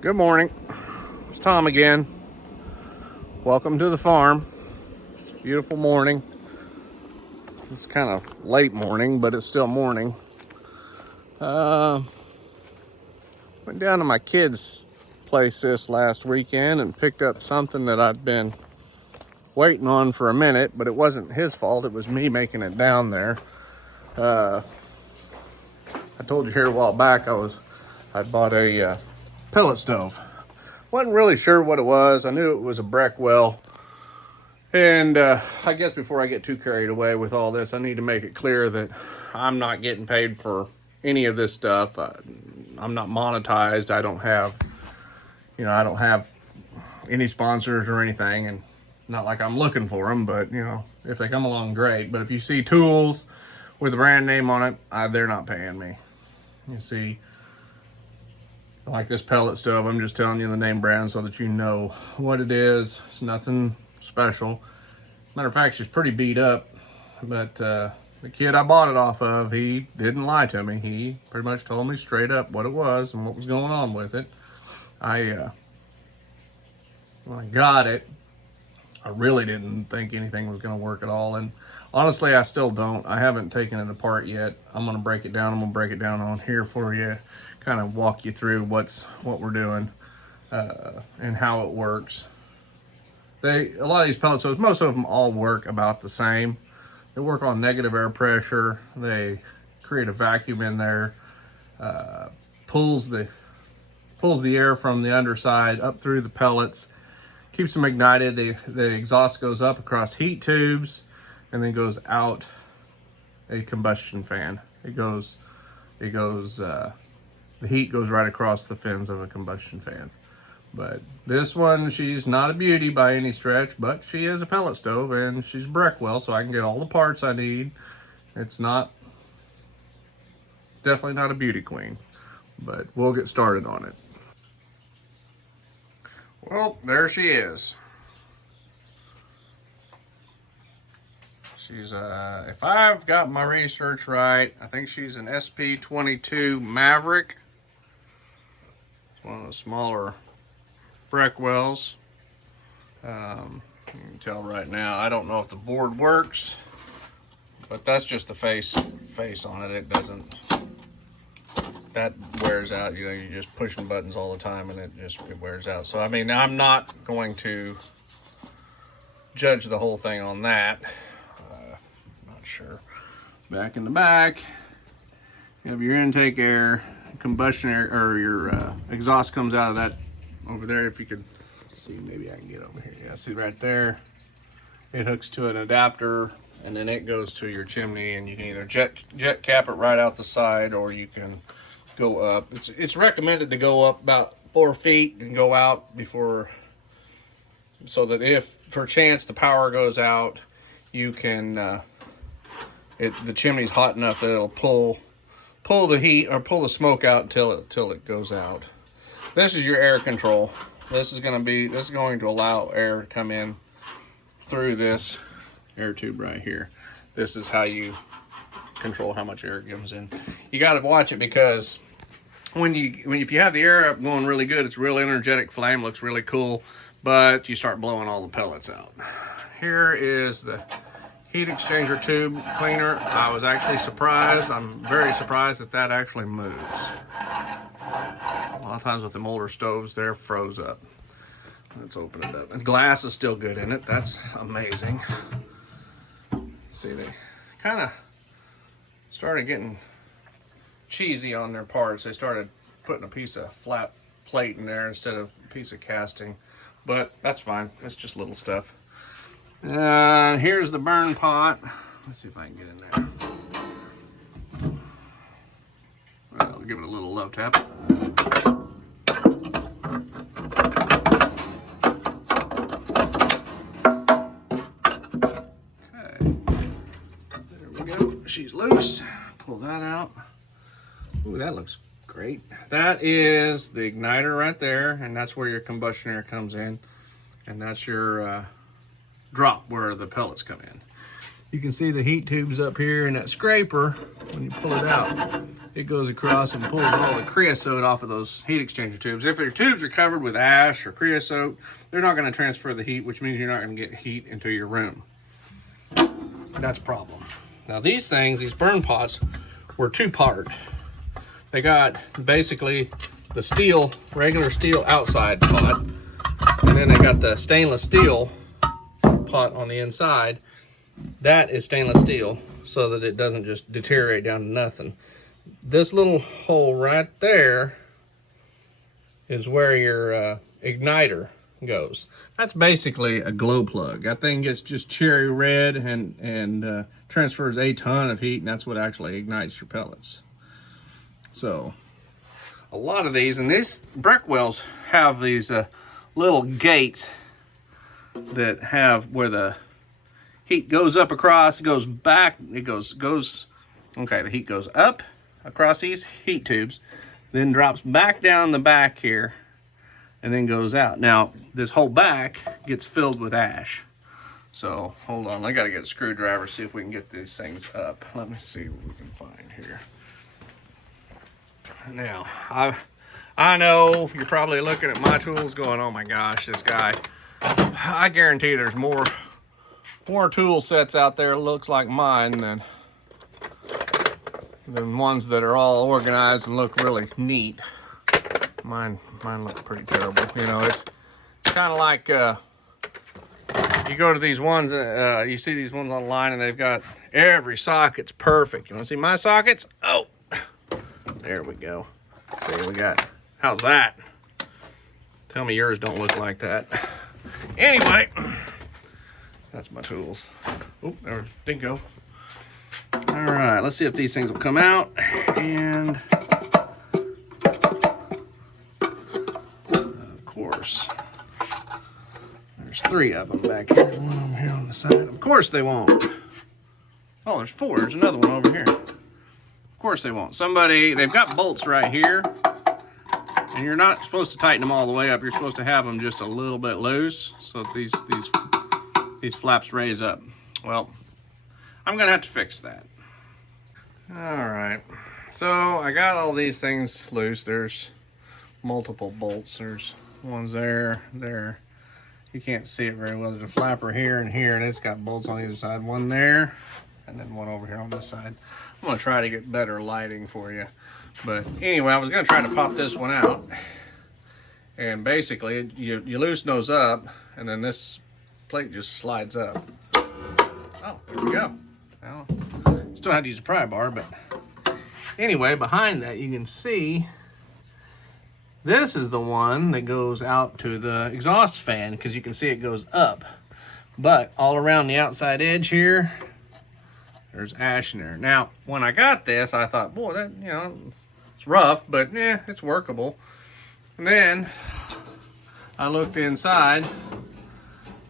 Good morning. It's Tom again. Welcome to the farm. It's a beautiful morning. It's kind of late morning, but it's still morning. Went down to my kids' place this last weekend and picked up something that I'd been waiting on for a minute, but it wasn't his fault. It was me making it down there. I told you here a while back I bought a pellet stove. Wasn't really sure what it was. I knew it was a Breckwell. And I guess before I get too carried away with all this, I need to make it clear that I'm not getting paid for any of this stuff. I'm not monetized. I don't have any sponsors or anything. And not like I'm looking for them, but if they come along, great. But if you see tools with a brand name on it, they're not paying me. You see, like this pellet stove, I'm just telling you the name brand so that you know what it is. It's nothing special. Matter of fact, she's pretty beat up, but the kid I bought it off of, he didn't lie to me. He pretty much told me straight up what it was and what was going on with it. When I got it, I really didn't think anything was going to work at all, and honestly, I still don't. I haven't taken it apart yet. I'm going to break it down. I'm going to break it down on here for you, kind of walk you through what we're doing and how it works. A lot of these pellet stoves, most of them all work about the same. They work on negative air pressure. They create a vacuum in there, pulls the air from the underside up through the pellets, keeps them ignited. The exhaust goes up across heat tubes and then goes out a combustion fan. The heat goes right across the fins of a combustion fan. But this one, she's not a beauty by any stretch, but she is a pellet stove and she's Breckwell, so I can get all the parts I need. It's definitely not a beauty queen, but we'll get started on it. Well, there she is. She's, if I've got my research right, I think she's an SP22 Maverick. It's one of the smaller Breckwells. You can tell right now, I don't know if the board works, but that's just the face on it. It doesn't, that wears out. You're just pushing buttons all the time and it wears out. So I mean, I'm not going to judge the whole thing on that. Not sure. Back in the back, you have your intake air, combustion air, or your exhaust comes out of that over there. If you could see, maybe I can get over here. Yeah, see right there. It hooks to an adapter and then it goes to your chimney, and you can either jet cap it right out the side, or you can go up. It's recommended to go up about 4 feet and go out before, so that if for chance the power goes out, you can the chimney's hot enough that it'll pull the heat or pull the smoke out until it goes out. This is your air control. This is going to allow air to come in through this air tube right here. This is how you control how much air comes in. You got to watch it, because if you have the air up going really good, it's a real energetic flame, looks really cool, but you start blowing all the pellets out. Here is the heat exchanger tube cleaner. I was actually surprised. I'm very surprised that actually moves. A lot of times with them older stoves, they're froze up. Let's open it up. And glass is still good in it. That's amazing. See, they kind of started getting cheesy on their parts. They started putting a piece of flat plate in there instead of a piece of casting, but that's fine. It's just little stuff. Here's the burn pot. Let's see if I can get in there. Well, I'll give it a little love tap. Okay, there we go. She's loose. Pull that out. Ooh, that looks great. That is the igniter right there, and that's where your combustion air comes in, and that's your drop where the pellets come in. You can see the heat tubes up here and that scraper when you pull it out. it goes across and pulls all the creosote off of those heat exchanger tubes. If your tubes are covered with ash or creosote, they're not going to transfer the heat, which means you're not going to get heat into your room. That's a problem. Now these things, these burn pots, were two-part. They got basically the steel, regular steel outside pot, and then they got the stainless steel pot on the inside. That is stainless steel so that it doesn't just deteriorate down to nothing. This little hole right there is where your igniter goes. That's basically a glow plug. That thing gets just cherry red and transfers a ton of heat, and that's what actually ignites your pellets. So a lot of these, and these Breckwells have these little gates that have where the heat goes up across, it goes back, it goes, okay, the heat goes up across these heat tubes, then drops back down the back here, and then goes out. Now, this whole back gets filled with ash. So, hold on, I gotta get a screwdriver, see if we can get these things up. Let me see what we can find here. Now, I know you're probably looking at my tools going, oh my gosh, this guy. I guarantee there's more tool sets out there looks like mine than ones that are all organized and look really neat. Mine look pretty terrible. You know, it's kind of like you go to these ones, you see these ones online and they've got every socket's perfect. You want to see my sockets? Oh, there we go. There we got. How's that? Tell me yours don't look like that. Anyway, that's my tools. Oh, there's Dingo. All right, let's see if these things will come out. And of course, there's 3 of them back here. There's one over here on the side. Of course they won't. Oh, there's 4. There's another one over here. Of course they won't. They've got bolts right here. And you're not supposed to tighten them all the way up. You're supposed to have them just a little bit loose so that these flaps raise up. Well, I'm gonna have to fix that. All right, so I got all these things loose. There's multiple bolts. There's ones there. You can't see it very well. There's a flapper here and here, and it's got bolts on either side. One there, and then one over here on this side. I'm gonna try to get better lighting for you. But anyway, I was gonna try to pop this one out. And basically, you loosen those up, and then this plate just slides up. Oh, there we go. Well, still had to use a pry bar, but anyway, behind that you can see this is the one that goes out to the exhaust fan, because you can see it goes up. But all around the outside edge here, there's ash in there. Now, when I got this, I thought, boy, that, you know, it's rough, but yeah, it's workable. And then I looked inside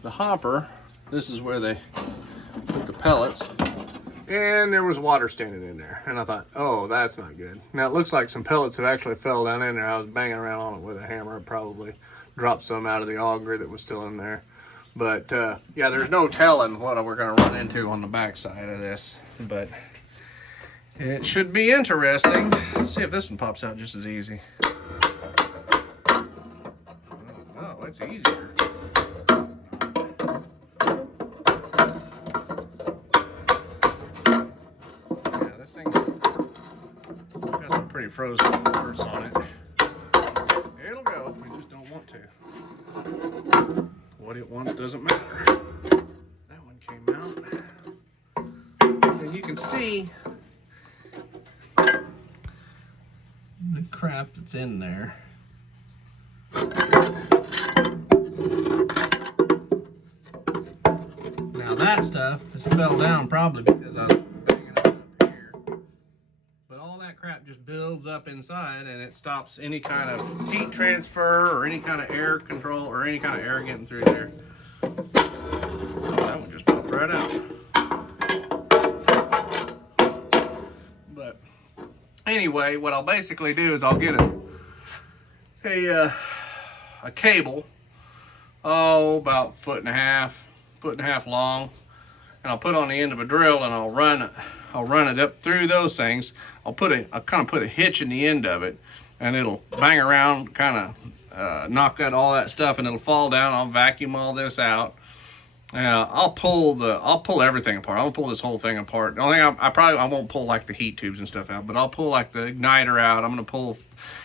the hopper. This is where they put the pellets, and there was water standing in there. And I thought, oh, that's not good. Now it looks like some pellets have actually fell down in there. I was banging around on it with a hammer. It probably dropped some out of the auger that was still in there. But yeah, there's no telling what we're going to run into on the back side of this. But it should be interesting. Let's see if this one pops out just as easy. Oh, it's easier. Yeah, this thing's got some pretty frozen parts on it. It'll go, we just don't want to. What it wants doesn't matter. That one came out. And you can see the crap that's in there. Now that stuff just fell down probably because I was banging it up here. But all that crap just builds up inside, and it stops any kind of heat transfer or any kind of air control or any kind of air getting through there. So that one just popped right out. But anyway, what I'll basically do is I'll get a cable, about 1.5 foot long, and I'll put on the end of a drill, and I'll run I'll run it up through those things. I'll kind of put a hitch in the end of it, and it'll bang around, kind of knock out all that stuff, and it'll fall down. I'll vacuum all this out. I'll pull everything apart. I'll pull this whole thing apart. The only thing I won't pull like the heat tubes and stuff out, but I'll pull like the igniter out. I'm gonna pull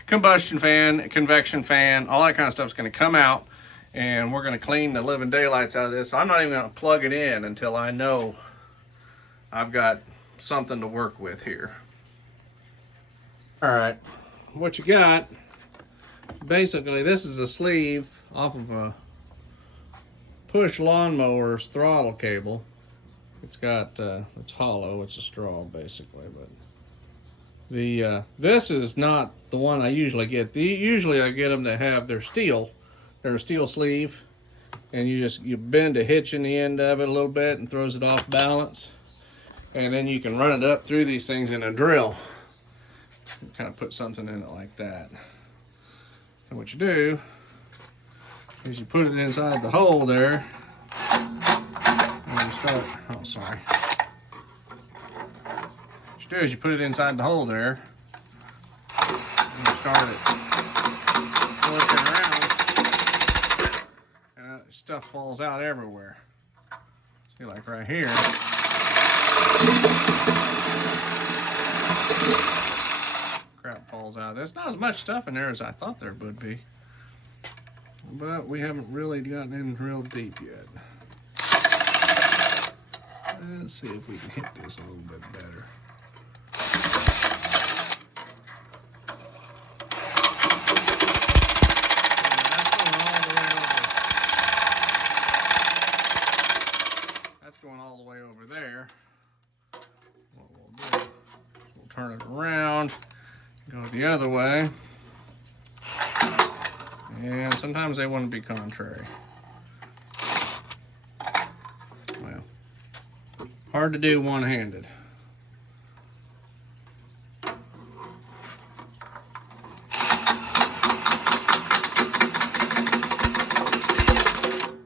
combustion fan, convection fan, all that kind of stuff's gonna come out, and we're gonna clean the living daylights out of this. I'm not even gonna plug it in until I know I've got something to work with here. All right, what you got? Basically, this is a sleeve off of a push lawnmower's throttle cable. It's got it's hollow, it's a straw basically, but this is not the one I usually get. Usually I get them that have their steel. They're a steel sleeve, and you bend a hitch in the end of it a little bit and throws it off balance, and then you can run it up through these things in a drill. You kind of put something in it like that. And what you do is you put it inside the hole there, and you start, oh sorry. What you do is you put it inside the hole there, and you start it working around, and stuff falls out everywhere. See, like right here. Crap falls out. There's not as much stuff in there as I thought there would be. But we haven't really gotten in real deep yet. Let's see if we can hit this a little bit better. That's going all the way over there. What we'll do is we'll turn it around, go the other way. And sometimes they want to be contrary. Well, hard to do one-handed.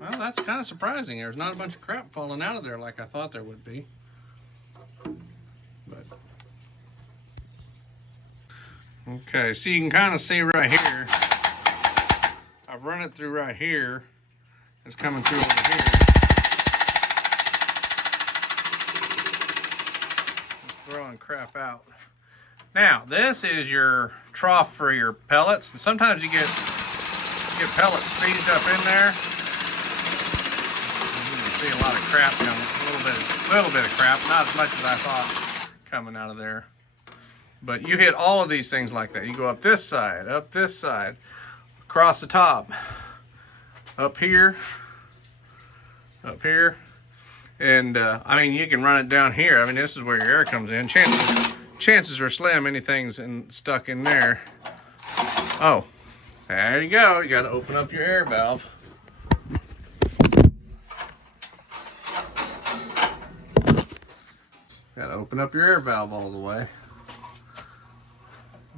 Well, that's kind of surprising. There's not a bunch of crap falling out of there like I thought there would be. But okay, so you can kind of see right here. I've run it through right here. It's coming through over here. Just throwing crap out. Now, this is your trough for your pellets. And sometimes you get pellets seized up in there. You can see a lot of crap coming. A little bit of crap. Not as much as I thought coming out of there. But you hit all of these things like that. You go up this side, across the top, up here, and I mean, you can run it down here. I mean, this is where your air comes in. Chances are slim anything's stuck in there. Oh, there you go. You got to open up your air valve. Got to open up your air valve all the way.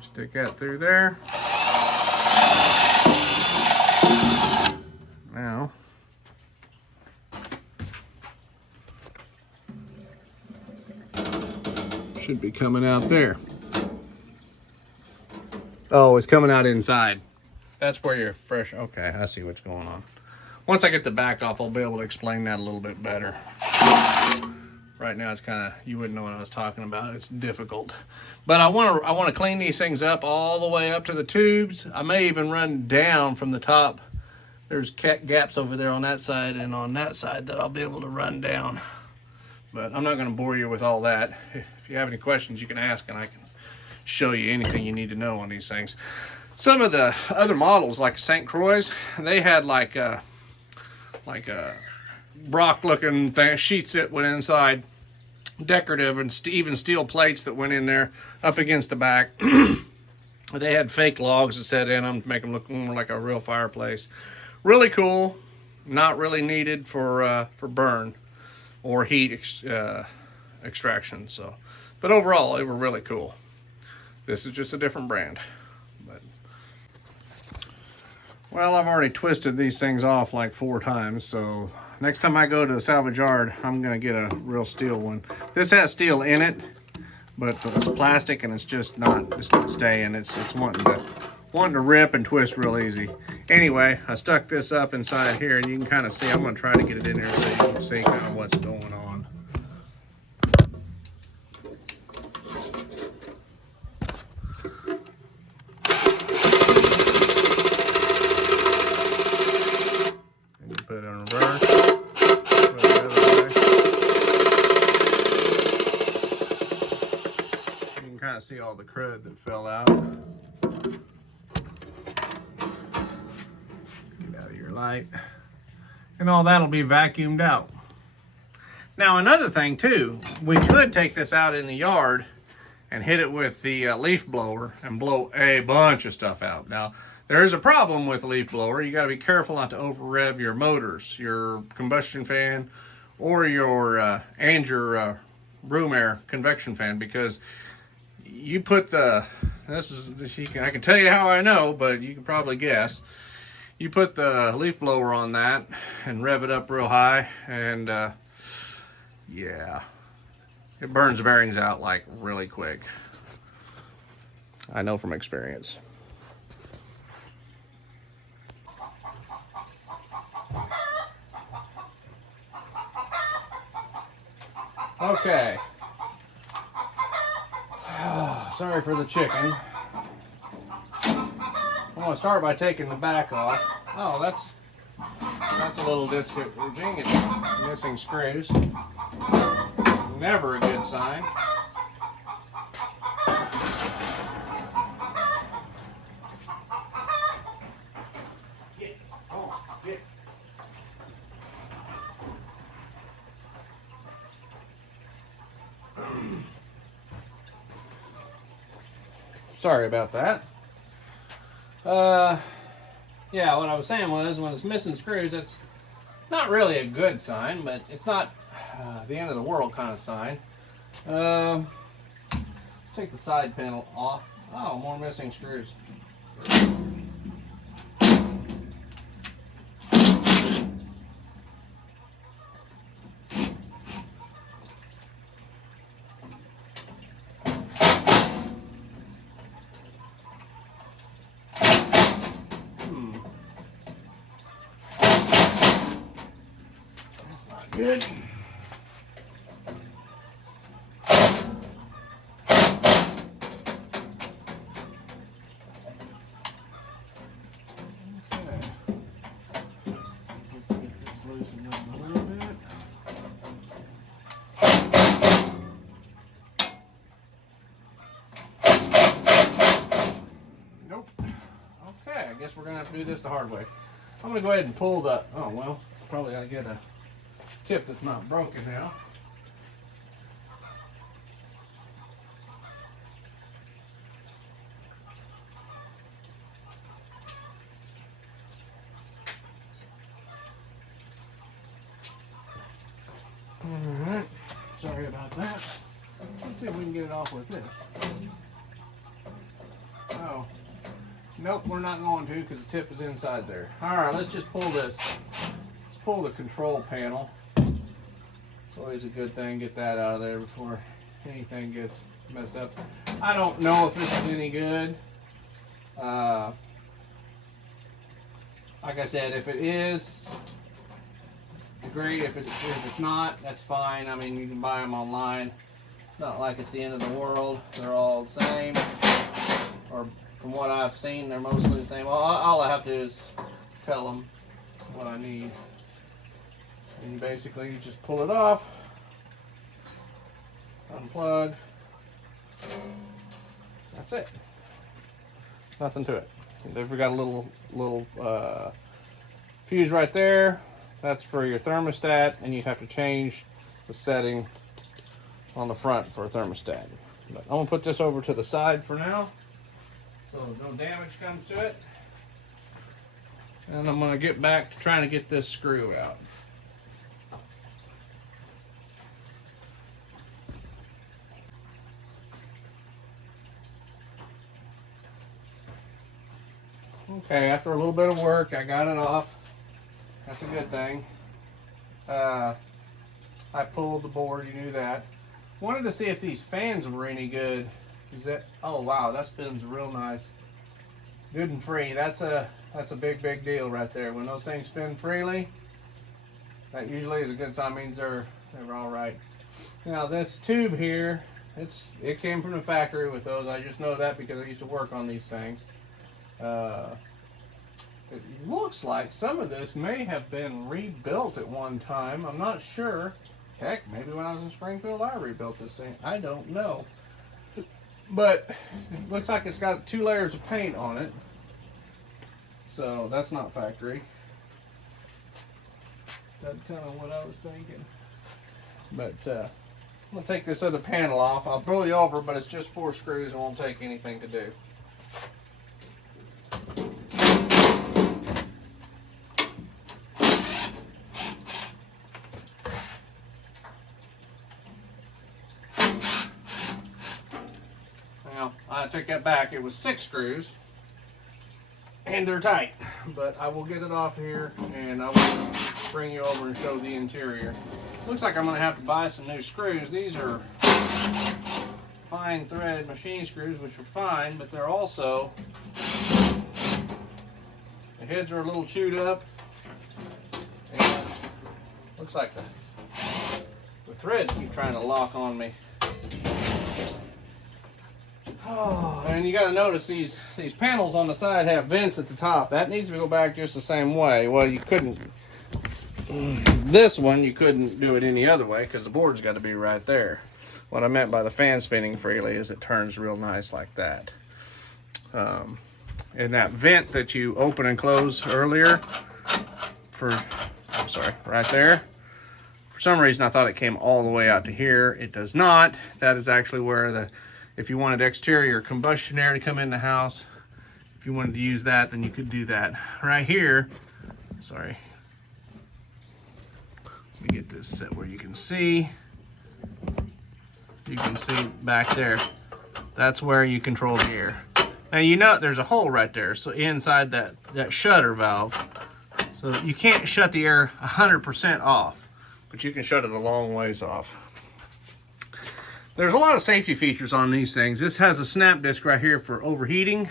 Stick that through there. Now, should be coming out there. Oh, it's coming out inside. That's where you're fresh. Okay, I see what's going on. Once I get the back off, I'll be able to explain that a little bit better. Right now, it's kind of, you wouldn't know what I was talking about. It's difficult. But I want to clean these things up all the way up to the tubes. I may even run down from the top. There's gaps over there on that side and on that side that I'll be able to run down. But I'm not going to bore you with all that. If you have any questions, you can ask, and I can show you anything you need to know on these things. Some of the other models, like St. Croix, they had like a Brock-looking sheets that went inside, decorative, and even steel plates that went in there up against the back. They had fake logs that set in them to make them look more like a real fireplace. Really cool. Not really needed for burn or heat extraction. So, but overall, they were really cool. This is just a different brand. But well, I've already twisted these things off like 4 times, so Next time I go to the salvage yard, I'm gonna get a real steel one. This has steel in it, but it's plastic and it's not staying. It's wanting to rip and twist real easy. Anyway, I stuck this up inside here and you can kind of see, I'm gonna try to get it in there so you can see kind of what's going on. And you put it in reverse. Put it the other way. You can kind of see all the crud that fell out. Light, and all that'll be vacuumed out. Now another thing too, we could take this out in the yard and hit it with the leaf blower and blow a bunch of stuff out. Now there is a problem with the leaf blower. You got to be careful not to over rev your motors, your combustion fan, or your room air convection fan, because you put I can tell you how I know, but you can probably guess. You put the leaf blower on that and rev it up real high, and yeah, it burns the bearings out like really quick. I know from experience. Okay. Sorry for the chicken. I'm going to start by taking the back off. Oh, that's a little discouraging. It's missing screws. Never a good sign. Get. Sorry about that. Yeah, what I was saying was, when it's missing screws, that's not really a good sign, but it's not the end of the world kind of sign. Let's take the side panel off. Oh, more missing screws. Good. Nope. Okay, I guess we're gonna have to do this the hard way. I'm gonna go ahead and pull the, oh well, probably gotta get a tip that's not broken now. Alright, sorry about that. Let's see if we can get it off with this. Oh, nope, we're not going to, because the tip is inside there. Alright, let's just pull this. Let's pull the control panel. It's always a good thing, get that out of there before anything gets messed up. I don't know if this is any good. Like I said, if it is, great. If it's not, that's fine. I mean, you can buy them online. It's not like it's the end of the world. They're all the same. Or from what I've seen, they're mostly the same. All I have to do is tell them what I need. And basically, you just pull it off, unplug. That's it. Nothing to it. They've got a little fuse right there. That's for your thermostat, and you have to change the setting on the front for a thermostat. But I'm gonna put this over to the side for now, so no damage comes to it. And I'm gonna get back to trying to get this screw out. Okay, after a little bit of work, I got it off. That's a good thing. I pulled the board, you knew that. Wanted to see if these fans were any good. Is that, oh wow, that spins real nice. Good and free. That's a big deal right there. When those things spin freely, that usually is a good sign. Means they're all right. Now this tube here, it came from the factory with those. I just know that because I used to work on these things. It looks like some of this may have been rebuilt at one time. I'm not sure. Heck, maybe when I was in Springfield I rebuilt this thing. I don't know. But it looks like it's got 2 layers of paint on it. So that's not factory. That's kind of what I was thinking. But I'm going to take this other panel off. I'll throw you over, but it's just 4 screws. It won't take anything to do. Now, I take that back. It was 6 screws. And they're tight. But I will get it off here and I will bring you over and show the interior. Looks like I'm going to have to buy some new screws. These are fine thread machine screws, which are fine, but they're also, the heads are a little chewed up, and looks like the threads keep trying to lock on me. Oh, and you got to notice these panels on the side have vents at the top. That needs to go back just the same way. Well, you couldn't. This one you couldn't do it any other way because the board's got to be right there. What I meant by the fan spinning freely is it turns real nice like that. And that vent that you open and close earlier, I'm sorry, right there. For some reason I thought it came all the way out to here. It does not. That is actually where if you wanted exterior combustion air to come in the house, if you wanted to use that, then you could do that. Right here, sorry. Let me get this set where you can see. You can see back there. That's where you control the air. Now you know there's a hole right there, so inside that shutter valve. So you can't shut the air 100% off, but you can shut it a long ways off. There's a lot of safety features on these things. This has a snap disc right here for overheating.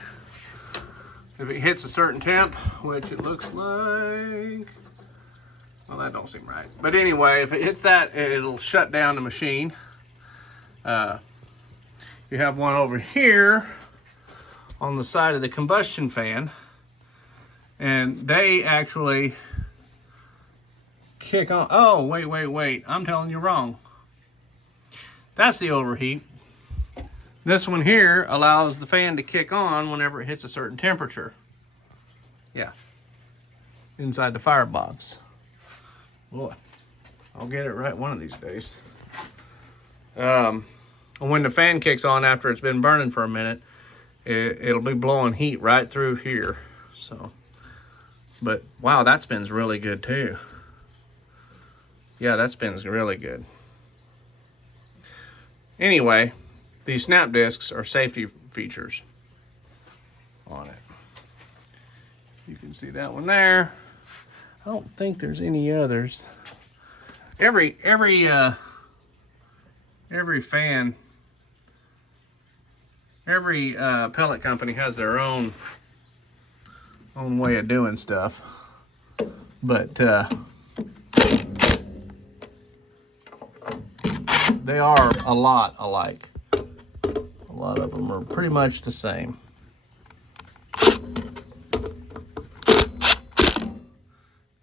If it hits a certain temp, which it looks like, well, that don't seem right. But anyway, if it hits that, it'll shut down the machine. You have one over here on the side of the combustion fan, and they actually kick on. Oh, wait. I'm telling you wrong. That's the overheat. This one here allows the fan to kick on whenever it hits a certain temperature. Yeah. Inside the firebox. Boy, I'll get it right one of these days. When the fan kicks on after it's been burning for a minute, it'll be blowing heat right through here. So, but wow, that spins really good too. Yeah, that spins really good. Anyway, these snap discs are safety features on it. You can see that one there. I don't think there's any others. Every fan, every pellet company has their own way of doing stuff, but they are a lot alike. A lot of them are pretty much the same.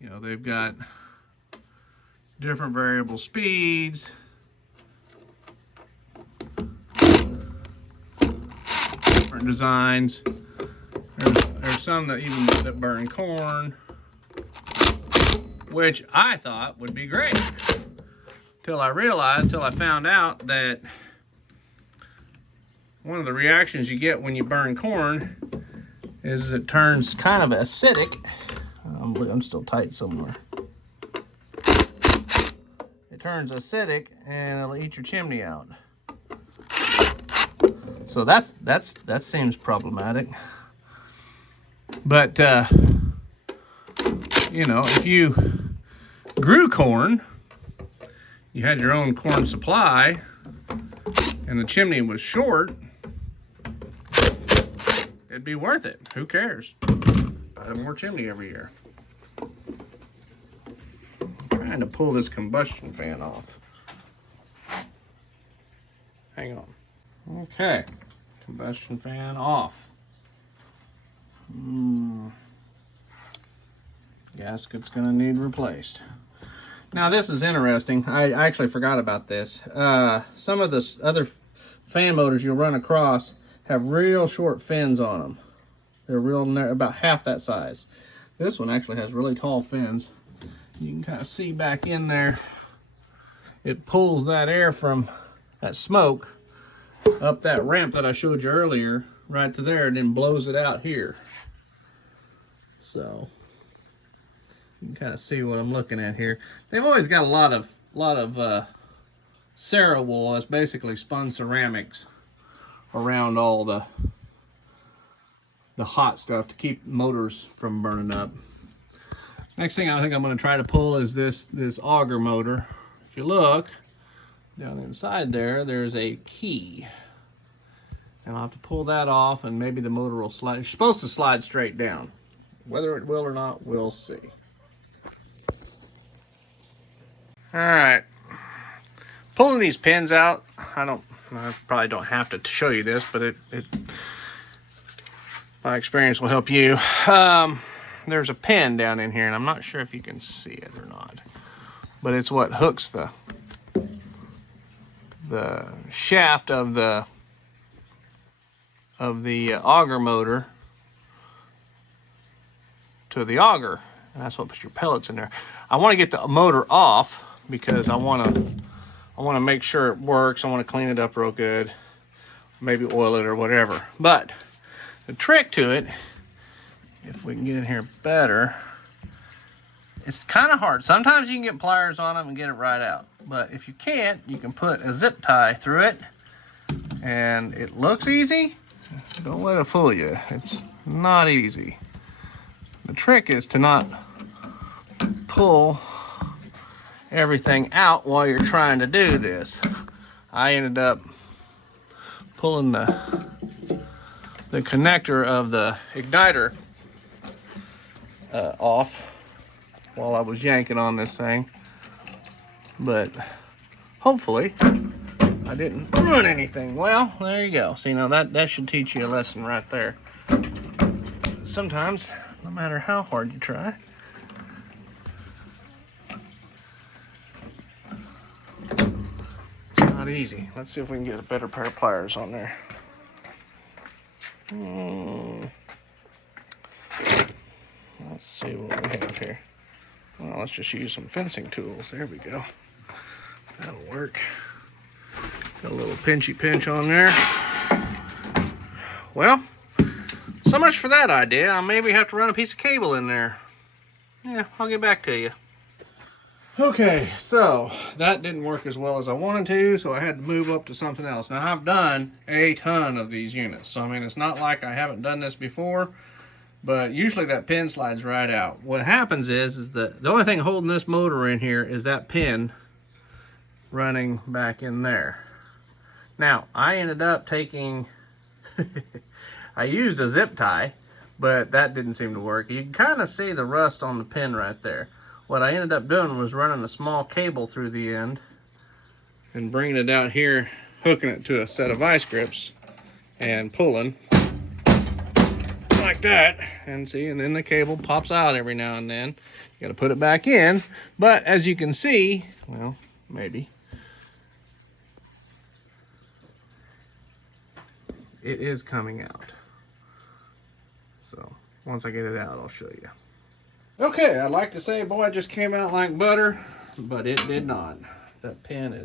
You know, they've got different variable speeds, different designs. There's some that burn corn, which I thought would be great. Till I found out that one of the reactions you get when you burn corn is it turns kind of acidic. I'm still tight somewhere. It turns acidic and it'll eat your chimney out. So that seems problematic. But you know, if you grew corn, you had your own corn supply, and the chimney was short, it'd be worth it. Who cares? Buy more chimney every year. I'm trying to pull this combustion fan off. Hang on. Okay, combustion fan off. Gasket's gonna need replaced. Now this is interesting. I actually forgot about this. Some of the other fan motors you'll run across have real short fins on them. They're about half that size. This one actually has really tall fins. You can kind of see back in there. It pulls that air from that smoke up that ramp that I showed you earlier, right to there, and then blows it out here. So you can kind of see what I'm looking at here. They've always got a lot of Sarah wool. That's basically spun ceramics around all the hot stuff to keep motors from burning up. Next thing I think I'm going to try to pull is this auger motor. If you look down inside there, there's a key, and I'll have to pull that off, and maybe the motor will slide. It's supposed to slide straight down. Whether it will or not, we'll see. All right, pulling these pins out. I probably don't have to show you this, but my experience will help you. There's a pin down in here, and I'm not sure if you can see it or not, but it's what hooks the shaft of the auger motor to the auger, and that's what puts your pellets in there. I want to get the motor off because I want to make sure it works. I want to clean it up real good, maybe oil it or whatever. But the trick to it, if we can get in here better, it's kind of hard. Sometimes you can get pliers on them and get it right out, but if you can't, you can put a zip tie through it, and it looks easy. Don't let it fool you. It's not easy. The trick is to not pull everything out while you're trying to do this. I ended up pulling the connector of the igniter off while I was yanking on this thing, but hopefully I didn't ruin anything. Well, there you go. See, now that should teach you a lesson right there. Sometimes, no matter how hard you try, it's not easy. Let's see if we can get a better pair of pliers on there. Let's see what we have here. Well, let's just use some fencing tools. There we go. That'll work. Got a little pinchy pinch on there. Well, so much for that idea. I maybe have to run a piece of cable in there. Yeah, I'll get back to you. Okay, so that didn't work as well as I wanted to, so I had to move up to something else. Now, I've done a ton of these units, so I mean, it's not like I haven't done this before, but usually that pin slides right out. What happens is that the only thing holding this motor in here is that pin running back in there. Now, I ended up taking, I used a zip tie, but that didn't seem to work. You can kind of see the rust on the pin right there. What I ended up doing was running a small cable through the end and bringing it out here, hooking it to a set of vice grips and pulling like that. And see, and then the cable pops out every now and then. You got to put it back in. But as you can see, well, maybe, it is coming out. So once I get it out, I'll show you. Okay, I'd like to say, boy, it just came out like butter, but it did not. That pin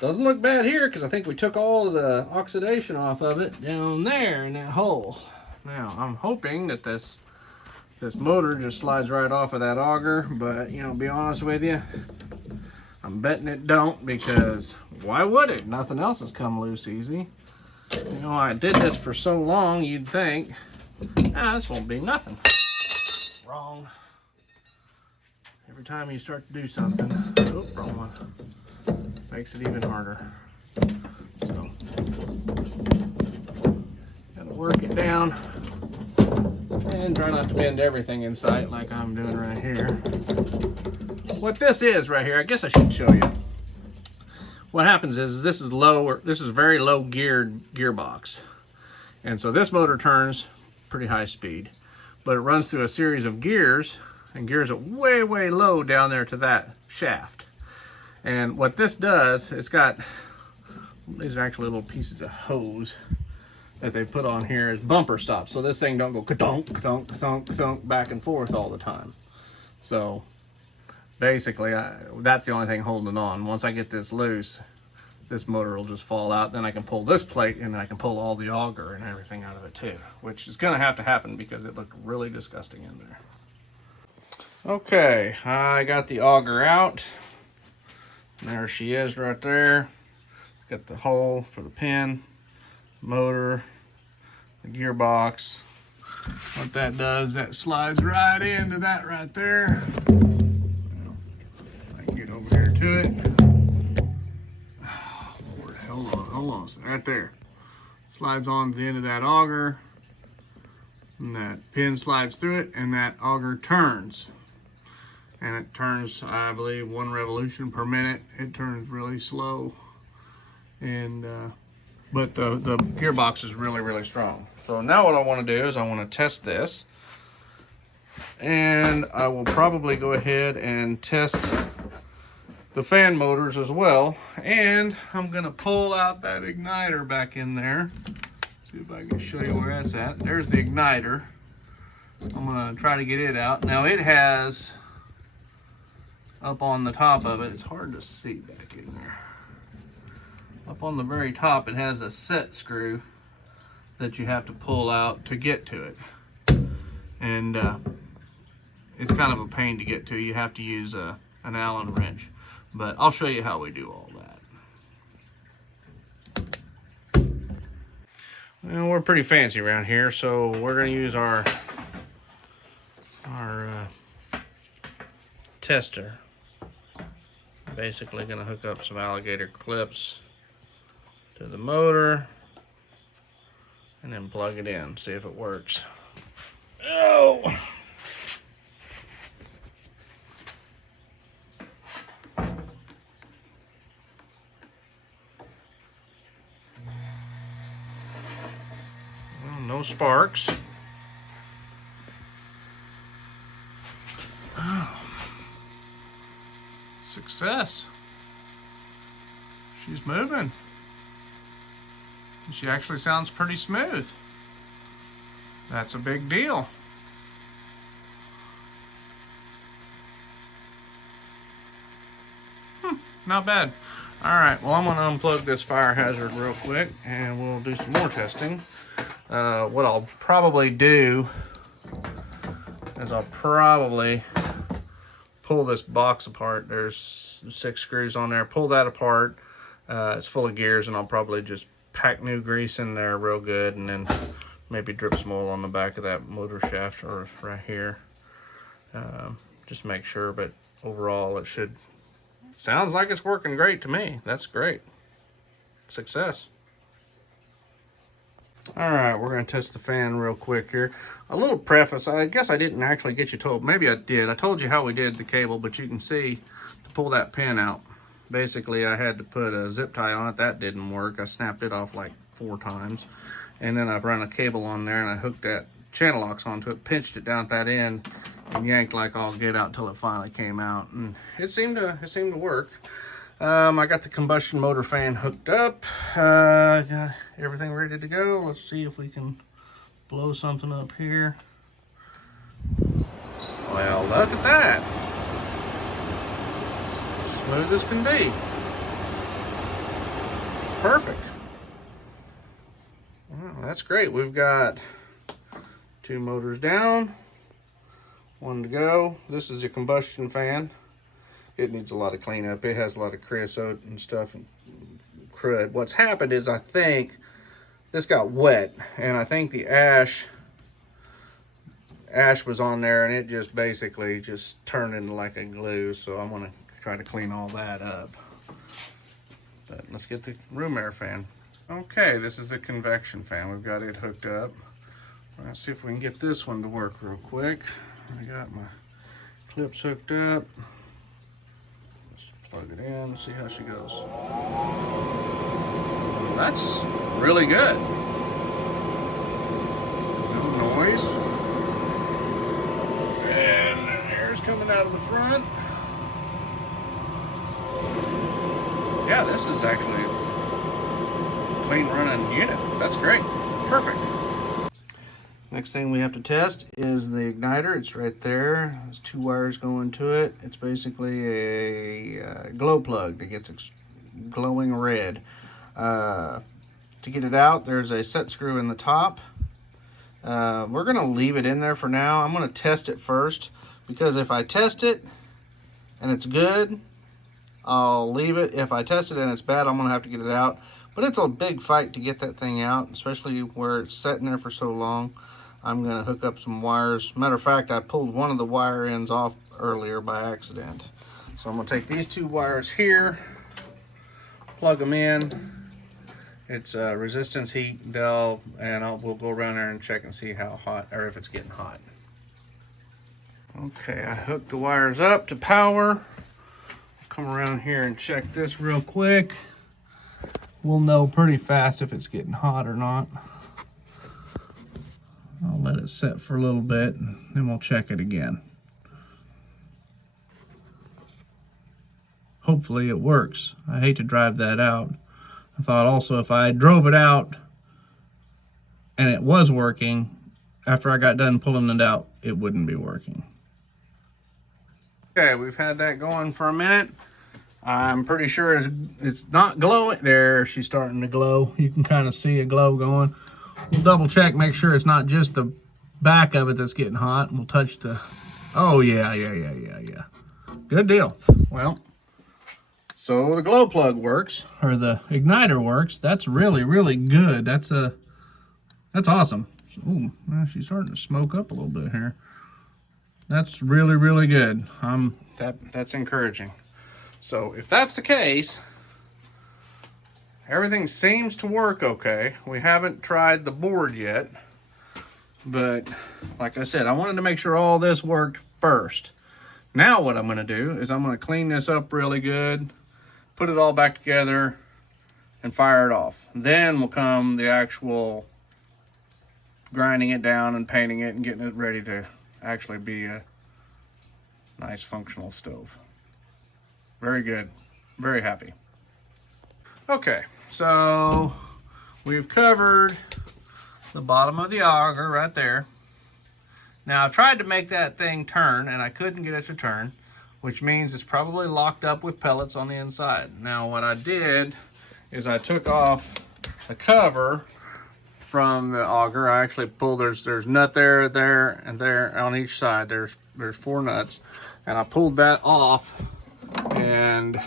doesn't look bad here because I think we took all of the oxidation off of it down there in that hole. Now, I'm hoping that this motor just slides right off of that auger, but, you know, be honest with you, I'm betting it don't, because why would it? Nothing else has come loose easy. You know, I did this for so long, you'd think, this won't be nothing. Wrong. Every time you start to do something, oh, wrong one, makes it even harder. So, gotta work it down and try not to bend everything in sight like I'm doing right here. What this is right here, I guess I should show you. What happens is this is low, this is very low geared gearbox. And so this motor turns pretty high speed, but it runs through a series of gears, and gears it way, way low down there to that shaft. And what this does, it's got, these are actually little pieces of hose that they put on here as bumper stops. So this thing don't go ka-donk, ka-donk, ka-donk, ka-donk back and forth all the time. So basically, that's the only thing holding it on. Once I get this loose, this motor will just fall out. Then I can pull this plate and I can pull all the auger and everything out of it too, which is gonna have to happen because it looked really disgusting in there. Okay, I got the auger out. There she is right there. Got the hole for the pin, motor, the gearbox. What that does, that slides right into that right there. I can get over here to it. Oh, Lord, hold on, right there. Slides on to the end of that auger, and that pin slides through it, and that auger turns. And it turns, I believe, 1 revolution per minute. It turns really slow, and but the gearbox is really, really strong. So now what I want to do is I want to test this, and I will probably go ahead and test the fan motors as well. And I'm going to pull out that igniter back in there. See if I can show you where that's at. There's the igniter. I'm going to try to get it out. Now it has, up on the top of it, it's hard to see back in there. Up on the very top, it has a set screw that you have to pull out to get to it. And it's kind of a pain to get to. You have to use an Allen wrench. But I'll show you how we do all that. Well, we're pretty fancy around here, so we're going to use our tester. Basically going to hook up some alligator clips to the motor and then plug it in, see if it works. Oh! Well, no sparks. Oh. Success. She's moving. She actually sounds pretty smooth. That's a big deal. Not bad. All right, well, I'm gonna unplug this fire hazard real quick and we'll do some more testing. What I'll probably do is I'll probably pull this box apart. There's 6 screws on there. Pull that apart. It's full of gears, and I'll probably just pack new grease in there real good, and then maybe drip some oil on the back of that motor shaft or right here. Just make sure, but overall it should, sounds like it's working great to me. That's great. Success. All right, we're going to test the fan real quick here. A little preface, I guess I didn't actually get you told, maybe I did. I told you how we did the cable, but you can see to pull that pin out. Basically, I had to put a zip tie on it. That didn't work. I snapped it off like 4 times. And then I've run a cable on there and I hooked that channel locks onto it, pinched it down at that end, and yanked like all get out until it finally came out. And it seemed to work. I got the combustion motor fan hooked up. Got everything ready to go. Let's see if we can blow something up here. Well, look at that. Smooth as can be. Perfect. Well, that's great. We've got 2 motors down, 1 to go. This is a combustion fan. It needs a lot of cleanup. It has a lot of creosote and stuff and crud. What's happened is I think this got wet, and I think the ash ash was on there, and it just basically just turned into like a glue. So I'm gonna try to clean all that up. But let's get the room air fan. Okay, this is the convection fan. We've got it hooked up. Let's see if we can get this one to work real quick. I got my clips hooked up. Let's plug it in, see how she goes. That's really good. No noise. And the air's coming out of the front. Yeah, this is actually a clean running unit. That's great. Perfect. Next thing we have to test is the igniter. It's right there. There's 2 wires going to it. It's basically a glow plug that gets glowing red. To get it out, there's a set screw in the top. We're going to leave it in there for now. I'm going to test it first, because if I test it and it's good, I'll leave it. If I test it and it's bad, I'm going to have to get it out. But it's a big fight to get that thing out, especially where it's sitting there for so long. I'm going to hook up some wires. Matter of fact, I pulled one of the wire ends off earlier by accident. So I'm going to take these 2 wires here, plug them in. It's a resistance heat dowel, and we'll go around there and check and see how hot, or if it's getting hot. Okay, I hooked the wires up to power. Come around here and check this real quick. We'll know pretty fast if it's getting hot or not. I'll let it set for a little bit, and then we'll check it again. Hopefully it works. I hate to drive that out. I thought also if I drove it out and it was working, after I got done pulling it out, it wouldn't be working. Okay, we've had that going for a minute. I'm pretty sure it's not glowing. There, she's starting to glow. You can kind of see a glow going. We'll double check, make sure it's not just the back of it that's getting hot. And we'll touch the, oh yeah. Good deal. Well, so the glow plug works, or the igniter works. That's really, really good. That's awesome. Ooh, well, she's starting to smoke up a little bit here. That's really, really good. That's encouraging. So if that's the case, everything seems to work okay. We haven't tried the board yet, but like I said, I wanted to make sure all this worked first. Now what I'm going to do is I'm going to clean this up really good, put it all back together, and fire it off. Then will come the actual grinding it down and painting it and getting it ready to actually be a nice functional stove. Very good. Very happy. Okay, so we've covered the bottom of the auger right there. Now I've tried to make that thing turn and I couldn't get it to turn, which means it's probably locked up with pellets on the inside. Now what I did is I took off the cover from the auger. I actually pulled, there's nut there, and there on each side. There's 4 nuts, and I pulled that off, and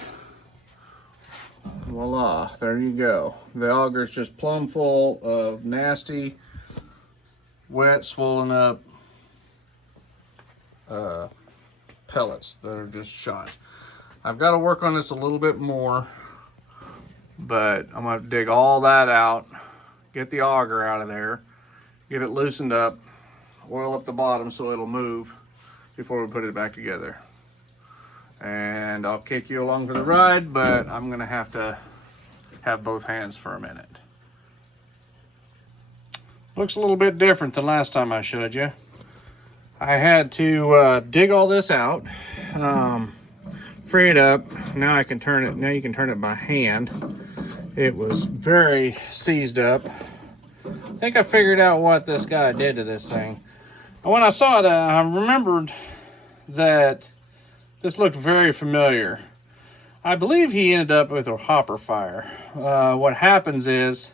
voila, there you go. The auger's just plumb full of nasty, wet, swollen up pellets that are just shot. I've got to work on this a little bit more, but I'm going to dig all that out, get the auger out of there, get it loosened up, oil up the bottom so it'll move before we put it back together. And I'll kick you along for the ride, but I'm going to have both hands for a minute. Looks a little bit different than last time I showed you. I had to dig all this out, free it up. Now I can turn it. Now you can turn it by hand. It was very seized up. I think I figured out what this guy did to this thing. And when I saw it, I remembered that this looked very familiar. I believe he ended up with a hopper fire. What happens is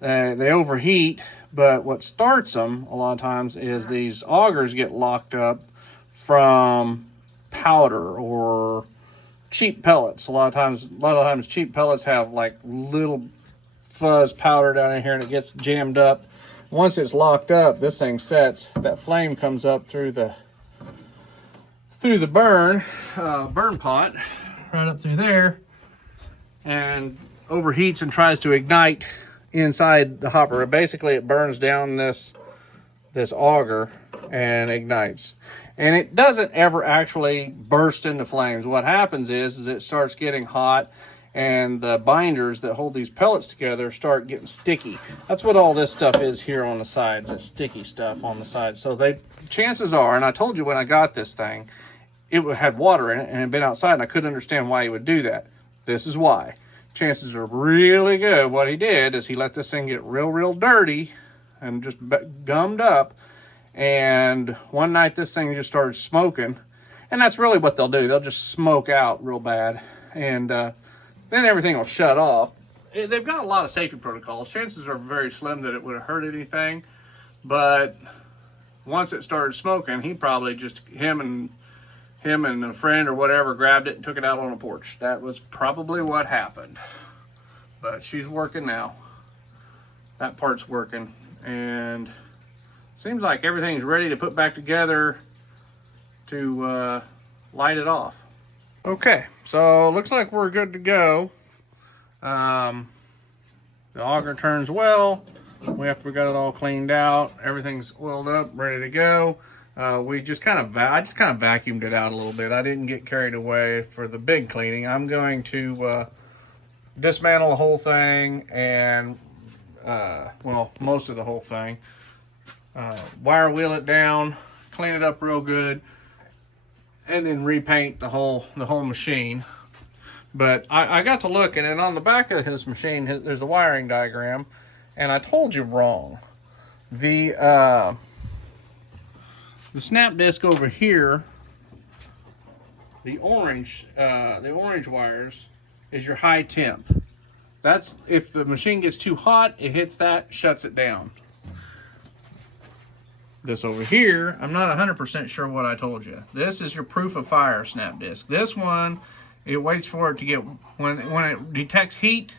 they overheat, but what starts them a lot of times is these augers get locked up from powder or cheap pellets. A lot of times cheap pellets have like little fuzz powder down in here and it gets jammed up. once it's locked up, this thing sets. That flame comes up through the burn pot, right up through there, and overheats and tries to ignite inside the hopper. Basically, it burns down this auger and ignites. And it doesn't ever actually burst into flames. What happens is it starts getting hot, and the binders that hold these pellets together start getting sticky. That's what all this stuff is here on the sides, that sticky stuff on the sides. So chances are, and I told you when I got this thing, it had water in it and had been outside, and I couldn't understand why he would do that. This is why. Chances are really good what he did is he let this thing get real dirty and just gummed up. And one night this thing just started smoking, and that's really what they'll do. They'll just smoke out real bad, and then everything will shut off. They've got a lot of safety protocols. Chances are very slim that it would have hurt anything, but once it started smoking, he probably just, him and a friend or whatever grabbed it and took it out on a porch. That was probably what happened. But she's working now. That part's working, and seems like everything's ready to put back together to light it off. Okay, so looks like we're good to go. The auger turns well. We got it all cleaned out. Everything's oiled up, ready to go. I just kind of vacuumed it out a little bit. I didn't get carried away for the big cleaning. I'm going to dismantle the whole thing and, well, most of the whole thing. Wire wheel it down, clean it up real good, and then repaint the whole machine. But I got to look, and on the back of his machine, there's a wiring diagram, and I told you wrong. The snap disc over here, the orange wires, is your high temp. That's if the machine gets too hot, it hits that, shuts it down. This over here, I'm not 100% sure what I told you. This is your proof of fire snap disc. This one, it waits for it to get, when it detects heat,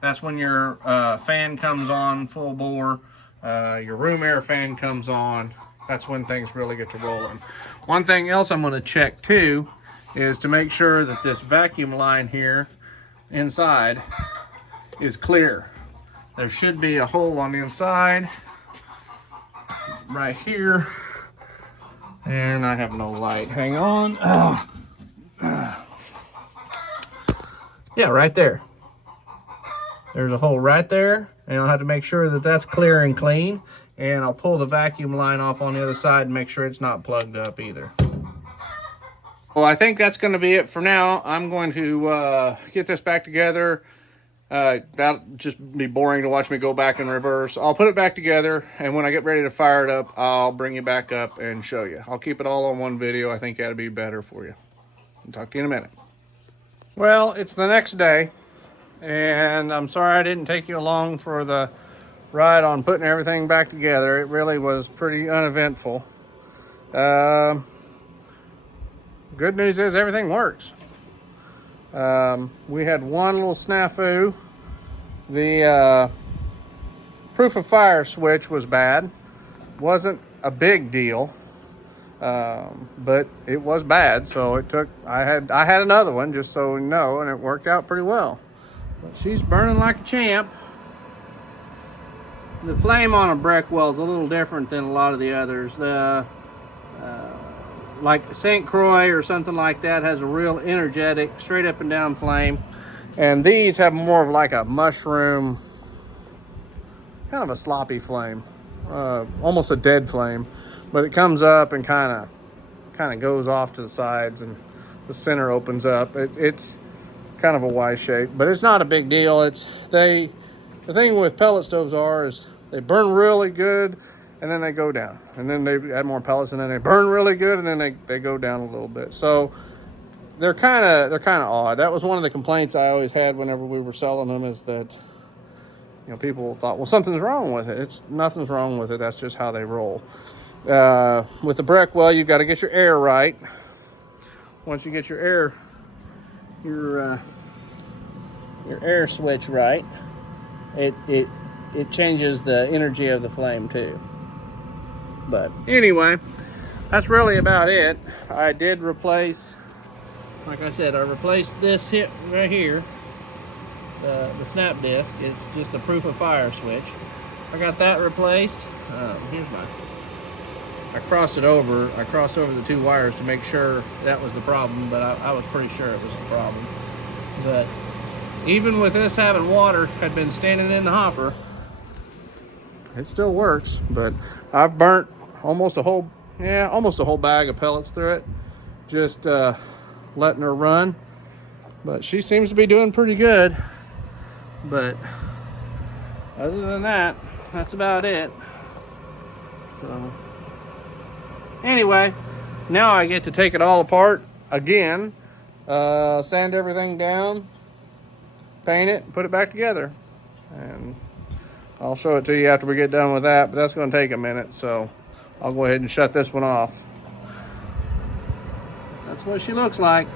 that's when your fan comes on full bore, your room air fan comes on. That's when things really get to rolling. One thing else I'm going to check too is to make sure that this vacuum line here inside is clear. There should be a hole on the inside right here, and I have no light. Hang on. Yeah, right there. There's a hole right there, and I'll have to make sure that that's clear and clean, and I'll pull the vacuum line off on the other side and make sure it's not plugged up either. Well, I think that's going to be it for now. I'm going to get this back together. That'll just be boring to watch me go back in reverse. I'll put it back together, and when I get ready to fire it up, I'll bring you back up and show you. I'll keep it all on one video. I think that'll be better for you. I'll talk to you in a minute. Well, it's the next day, and I'm sorry I didn't take you along for the ride on putting everything back together. It really was pretty uneventful. Good news is everything works. We had one little snafu. The proof of fire switch was bad. Wasn't a big deal, but it was bad. So it took. I had another one, just so you know, and it worked out pretty well. But she's burning like a champ. The flame on a Breckwell is a little different than a lot of the others. The like St. Croix or something like that has a real energetic, straight up and down flame. And these have more of like a mushroom, kind of a sloppy flame, almost a dead flame. But it comes up and kind of goes off to the sides, and the center opens up. It's kind of a Y shape, but it's not a big deal. The thing with pellet stoves is they burn really good, and then they go down, and then they add more pellets, and then they burn really good, and then they go down a little bit. So they're kind of odd. That was one of the complaints I always had whenever we were selling them, is that, you know, people thought, well, something's wrong with it. Nothing's wrong with it. That's just how they roll. With the Breckwell, you've got to get your air right. Once you get your air switch right, it it changes the energy of the flame too. But anyway, that's really about it. I did replace, like I said, I replaced this hit right here. The snap disc is just a proof of fire switch. I got that replaced. Here's my, I crossed over the two wires to make sure that was the problem, but I was pretty sure it was the problem. But even with this having water had been standing in the hopper, it still works. But I've burnt almost a whole bag of pellets through it, just letting her run. But she seems to be doing pretty good. But other than that, that's about it. So anyway, now I get to take it all apart again, sand everything down, paint it, and put it back together. And I'll show it to you after we get done with that, but that's going to take a minute, so I'll go ahead and shut this one off. That's what she looks like.